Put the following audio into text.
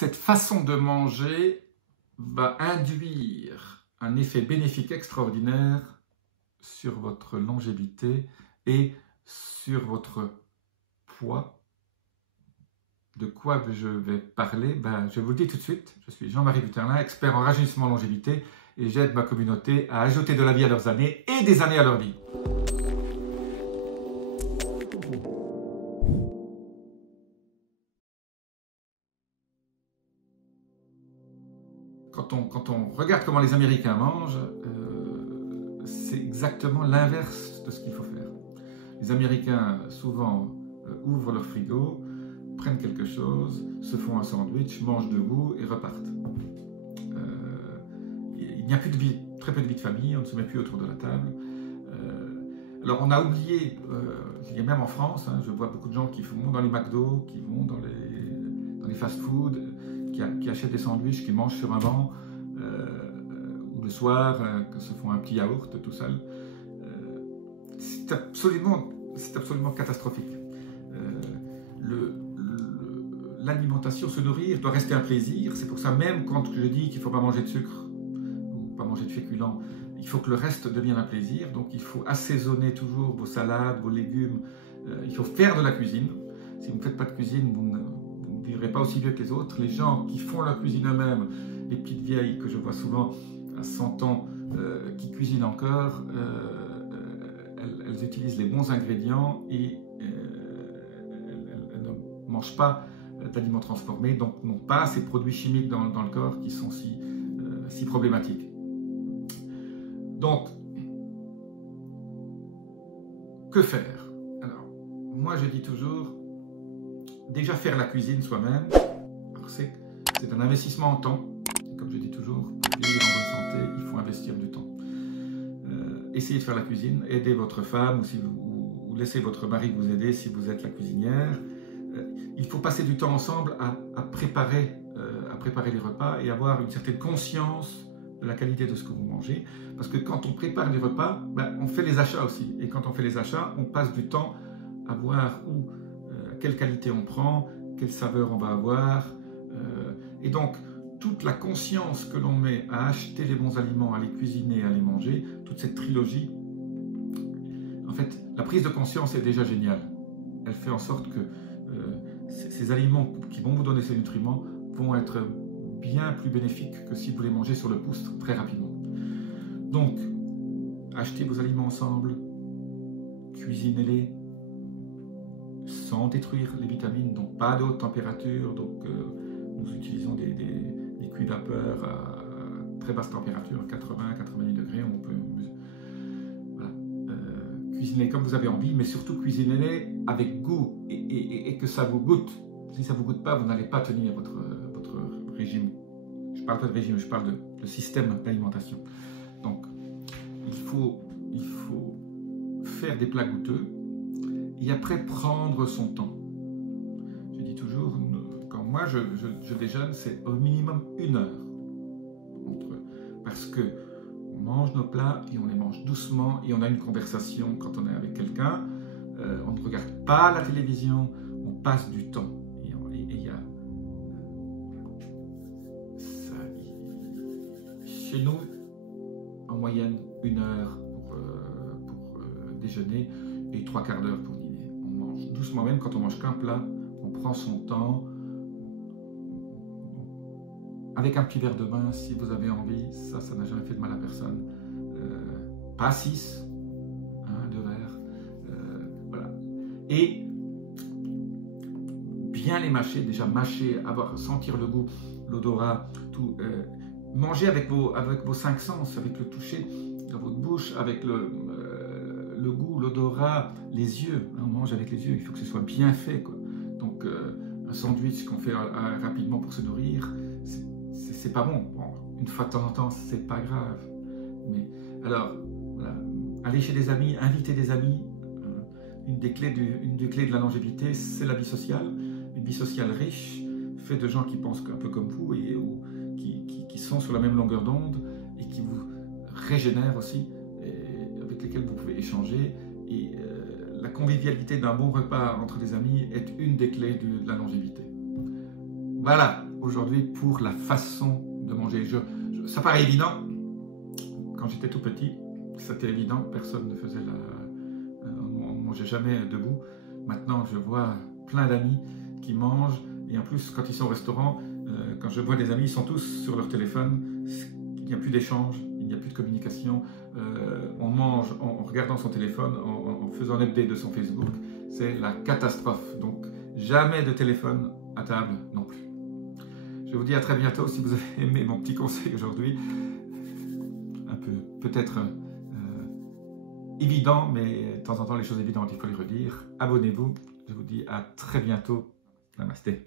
Cette façon de manger va induire un effet bénéfique extraordinaire sur votre longévité et sur votre poids. De quoi je vais parler? Je vous le dis tout de suite, je suis Jean-Marie Buterlin, expert en rajeunissement longévité et j'aide ma communauté à ajouter de la vie à leurs années et des années à leur vie. Quand on regarde comment les Américains mangent, c'est exactement l'inverse de ce qu'il faut faire. Les Américains, souvent, ouvrent leur frigo, prennent quelque chose, se font un sandwich, mangent debout et repartent. Il n'y a plus de vie, très peu de vie de famille, on ne se met plus autour de la table. Alors on a oublié, il y a même en France, je vois beaucoup de gens qui vont dans les McDo, qui vont dans les fast-food, qui achètent des sandwichs, qui mangent sur un banc, ou le soir, que se font un petit yaourt tout seul. C'est absolument catastrophique. L'alimentation, se nourrir, doit rester un plaisir. C'est pour ça, même quand je dis qu'il ne faut pas manger de sucre ou pas manger de féculents, il faut que le reste devienne un plaisir. Donc il faut assaisonner toujours vos salades, vos légumes. Il faut faire de la cuisine. Si vous ne faites pas de cuisine, vous ne vivrez pas aussi vieux que les autres. Les gens qui font leur cuisine eux-mêmes, les petites vieilles que je vois souvent à 100 ans, qui cuisinent encore, elles utilisent les bons ingrédients et elles ne mangent pas d'aliments transformés, donc n'ont pas ces produits chimiques dans le corps qui sont si problématiques. Donc, que faire? Alors, moi je dis toujours, déjà faire la cuisine soi-même, c'est un investissement en temps. Comme je dis toujours, pour vivre en bonne santé, il faut investir du temps. Essayez de faire la cuisine, aidez votre femme ou laissez votre mari vous aider si vous êtes la cuisinière. Il faut passer du temps ensemble à préparer les repas et avoir une certaine conscience de la qualité de ce que vous mangez. Parce que quand on prépare les repas, on fait les achats aussi. Et quand on fait les achats, on passe du temps à voir quelle qualité on prend, quelle saveur on va avoir. Et donc, toute la conscience que l'on met à acheter les bons aliments, à les cuisiner, à les manger, toute cette trilogie, en fait, la prise de conscience est déjà géniale. Elle fait en sorte que ces aliments qui vont vous donner ces nutriments vont être bien plus bénéfiques que si vous les mangez sur le pouce très rapidement. Donc, achetez vos aliments ensemble, cuisinez-les sans détruire les vitamines, donc pas de haute température. Donc, nous utilisons des cuits vapeur à très basse température, 80-90 degrés. On peut cuisinez comme vous avez envie, mais surtout cuisinez-les avec goût et que ça vous goûte. Si ça ne vous goûte pas, vous n'allez pas tenir votre régime. Je parle pas de régime, je parle de système d'alimentation. Donc, il faut faire des plats goûteux et après prendre son temps. Je dis toujours, quand moi je déjeune, c'est au minimum 1 heure parce que on mange nos plats et on les mange doucement et on a une conversation quand on est avec quelqu'un. On ne regarde pas la télévision, on passe du temps. Et il y a chez nous, en moyenne, 1 heure pour déjeuner et 3/4 d'heure pour dîner. On mange doucement, même quand on mange qu'un plat, on prend son temps. Avec un petit verre de vin, si vous avez envie, ça n'a jamais fait de mal à personne. Pas 6, 2 verres. Voilà. Et bien les mâcher, déjà mâcher, sentir le goût, l'odorat, tout. Manger avec vos 5 sens, avec le toucher dans votre bouche, avec le goût, l'odorat, les yeux. On mange avec les yeux, il faut que ce soit bien fait, quoi. Donc, un sandwich qu'on fait rapidement pour se nourrir, c'est pas bon. Une fois de temps en temps, c'est pas grave. Mais alors, voilà, aller chez des amis, inviter des amis. Une des clés de la longévité, c'est la vie sociale. Une vie sociale riche, faite de gens qui pensent un peu comme vous et qui sont sur la même longueur d'onde et qui vous régénèrent aussi, et avec lesquels vous pouvez échanger. Et la convivialité d'un bon repas entre des amis est une des clés de la longévité. Voilà. aujourd'hui pour la façon de manger. Ça paraît évident. Quand j'étais tout petit, c'était évident. Personne ne faisait on ne mangeait jamais debout. Maintenant, je vois plein d'amis qui mangent. Et en plus, quand ils sont au restaurant, quand je vois des amis, ils sont tous sur leur téléphone. Il n'y a plus d'échange, il n'y a plus de communication. On mange en regardant son téléphone, en faisant un update de son Facebook. C'est la catastrophe. Donc, jamais de téléphone à table non plus. Je vous dis à très bientôt. Si vous avez aimé mon petit conseil aujourd'hui, un peu peut-être évident, mais de temps en temps les choses évidentes, il faut les redire. Abonnez-vous. Je vous dis à très bientôt. Namasté.